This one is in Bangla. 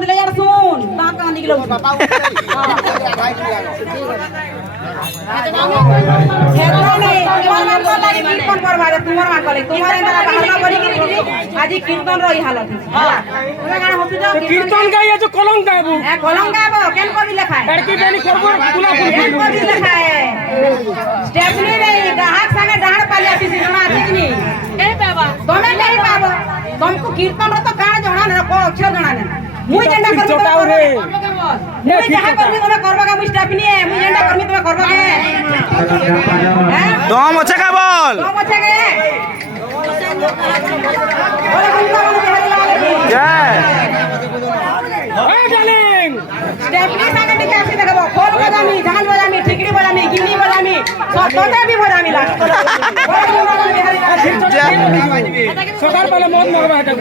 দিলে यार सुन ता कान निकलो हेलो नहीं तुम्हार मान को लागी कीर्तन करवा दे तुम्हार मान को लागी तुम्हारे मेरा बहाना करी गिरी आज कीर्तन रही हालत है তুমি গান হতে যাও কীর্তন গাইয়া যে কলঙ্ক গাইবো কলম গাইবো কেন কবি লেখায় এড়কি বেনি করবো গুলা কেন কবি লেখায় স্টেপনি রে গ্রাহক संगे डाड़ पालिया थी जणा आती कि नहीं नहीं बाबा तुम्हें नहीं बाबा तुमको कीर्तन रो तो कान जणा न को अक्षर जणा न मुई जेंडा करबो जोटाओ रे मुई जहां करबी तोमे करबा का मुई स्टेपनी है मुई जेंडा करबी तोमे करबा के हैं दम আছে কেবল तुम अच्छे के बोले घंटा वाले बिहारी लाल की জয় এই ডালিং स्टेपनी संगे टिके आसी देखबो खोल बजामी झाल बजामी ठिकड़ी बजामी गिनी बजामी सब तोते भी बजामी लाग সকাল বেলা মদ মগবা এটা